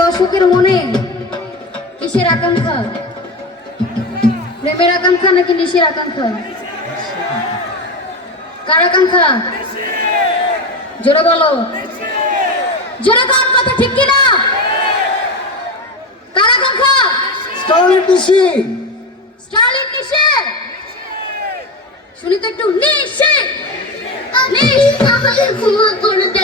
দর্শকের মনে কিসের আকাঙ্ক্ষা? প্রেমের আকাঙ্ক্ষা নাকি নিশের আকাঙ্ক্ষা? কার আকাঙ্ক্ষা? জোরে বলো, জোরে কোন কথা ঠিক কিনা? কার আকাঙ্ক্ষা? স্টারলাইট নিশি, স্টারলাইট নিশে। শুনি তো একটু নিশে। আমাদের ক্ষমা করে দে।